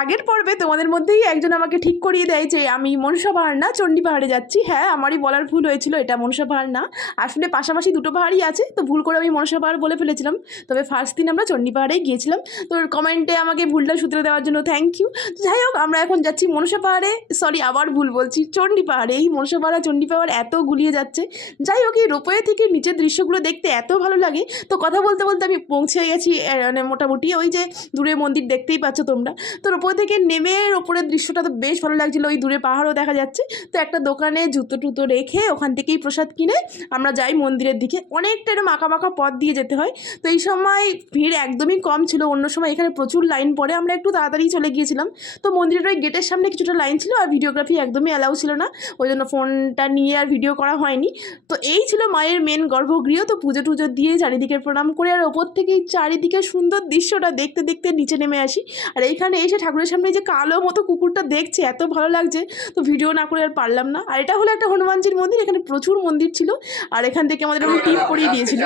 আগের পর্বে তোমাদের মধ্যেই একজন আমাকে ঠিক করিয়ে দেয় যে আমি মনসা পাহাড় না চণ্ডী পাহাড়ে যাচ্ছি। হ্যাঁ, আমারই বলার ভুল হয়েছিল, এটা মনসা পাহাড় না, আসলে পাশাপাশি দুটো পাহাড়ই আছে, তো ভুল করে আমি মনসা পাহাড় বলে ফেলেছিলাম। তবে ফার্স্ট দিন আমরা চণ্ডী পাহাড়েই গিয়েছিলাম। তো কমেন্টে আমাকে ভুলটা শুধরে দেওয়ার জন্য থ্যাংক ইউ। যাই হোক, আমরা এখন যাচ্ছি মনসা পাহাড়ে, সরি আবার ভুল বলছি, চণ্ডী পাহাড়ে। এই মনসা পাহাড় আর চণ্ডী পাহাড় এত গুলিয়ে যাচ্ছে। যাই হোক, এই রোপওয়ে থেকে নিচের দৃশ্যগুলো দেখতে এত ভালো লাগে। তো কথা বলতে বলতে আমি পৌঁছে গেছি মানে মোটামুটি ওই যে দূরে মন্দির দেখতেই পাচ্ছ তোমরা। তো ওপর থেকে নেমে ওপরের দৃশ্যটা তো বেশ ভালো লাগছিলো, ওই দূরে পাহাড়ও দেখা যাচ্ছে। তো একটা দোকানে জুতো টুতো রেখে ওখান থেকেই প্রসাদ কিনে আমরা যাই মন্দিরের দিকে। অনেকটা এরকম আঁকা বাঁকা পথ দিয়ে যেতে হয়। তো এই সময় ভিড় একদমই কম ছিল, অন্য সময় এখানে প্রচুর লাইন পড়ে, আমরা একটু তাড়াতাড়ি চলে গিয়েছিলাম। তো মন্দিরের ওই গেটের সামনে কিছুটা লাইন ছিল, আর ভিডিওগ্রাফি একদমই অ্যালাউ ছিল না, ওই জন্য ফোনটা নিয়ে আর ভিডিও করা হয়নি। তো এই ছিল মায়ের মেন গর্ভগৃহ। তো পুজো টুজো দিয়ে চারিদিকে প্রণাম করে আর ওপর থেকেই চারিদিকে সুন্দর দৃশ্যটা দেখতে দেখতে নিচে নেমে আসি। আর এইখানে এসে ঠাকুরের সামনে যে কালো মতো কুকুরটা দেখছে এত ভালো লাগছে, তো ভিডিও না করে আর পারলাম না। আর এটা হলো একটা হনুমানজির মন্দির, এখানে প্রচুর মন্দির ছিল, আর এখান থেকে আমাদের আমি টিপ করিয়ে দিয়েছিল।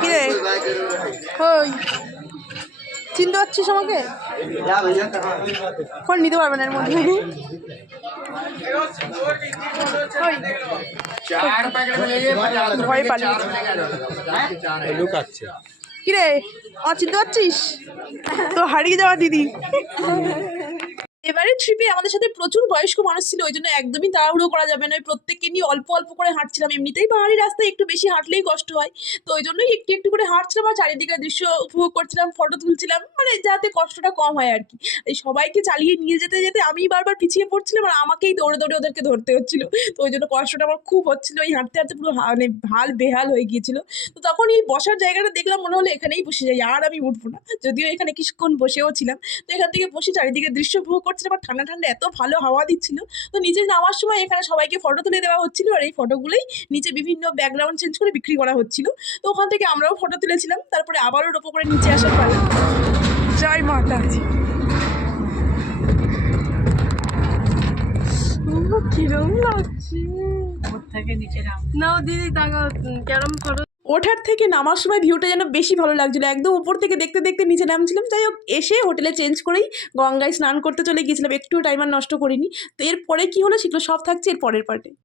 কি রে ওই চিনতে পারছিস আমাকে? ফোন নিতে পারবেন এর মধ্যে। ভয় পালিয়েছে। কিরে আমার চিনতে পারছিস? তো হারিয়ে যাওয়া দিদি। এবারে ট্রিপে আমাদের সাথে প্রচুর বয়স্ক মানুষ ছিল, ওই জন্য একদমই তাড়াহুড়ো করা যাবে না, প্রত্যেককে নিয়ে অল্প অল্প করে হাঁটছিলাম। এমনিতেই পাহাড়ি রাস্তায় একটু বেশি হাঁটলেই কষ্ট হয়, তো ওই জন্যই একটু একটু করে হাঁটছিলাম আর চারিদিকে দৃশ্য উপভোগ করছিলাম, ফটো তুলছিলাম, মানে যাতে কষ্টটা কম হয় আর কি। এই সবাইকে চালিয়ে নিয়ে যেতে যেতে আমি বারবার পিছিয়ে পড়ছিলাম আর আমাকেই দৌড়ে দৌড়ে ওদেরকে ধরতে হচ্ছিল। তো ওই জন্য কষ্টটা আমার খুব হচ্ছিল, এই হাঁটতে হাঁটতে পুরো মানে হাল বেহাল হয়ে গিয়েছিল। তো তখন এই বসার জায়গাটা দেখলাম, মনে হলো এখানেই বসে যাই, আর আমি উঠবো না। যদিও এখানে কিছুক্ষণ বসেও ছিলাম, তো এখান থেকে বসে চারিদিকে দৃশ্য উপভোগ করছিলাম আর ঠান্ডা ঠান্ডা এত ভালো হাওয়া দিচ্ছিল। তো নিচে নামার সময় এখানে সবাইকে ফটো তুলে দেওয়া হচ্ছিল, আর এই ফটোগুলোই নিচে বিভিন্ন ব্যাকগ্রাউন্ড চেঞ্জ করে বিক্রি করা হচ্ছিল। তো ওখান থেকে আমরাও ফটো তুলেছিলাম, তারপরে আবারও রোপো করে নিচে আসার পালা। জয় মাতাজি। কিরম লাগছে না দিদি, তাকাও কেরম ফটো। ওঠার থেকে নামার সময় ভিউটা যেন বেশি ভালো লাগছিল, একদম উপর থেকে দেখতে দেখতে নিচে নামছিলাম। যাই হোক, এসে হোটেলে চেঞ্জ করেই গঙ্গায় স্নান করতে চলে গিয়েছিলাম, একটু টাইম আর নষ্ট করিনি। তো এরপরে কি হলো সেগুলো সব থাকছে এর পরের পার্টে।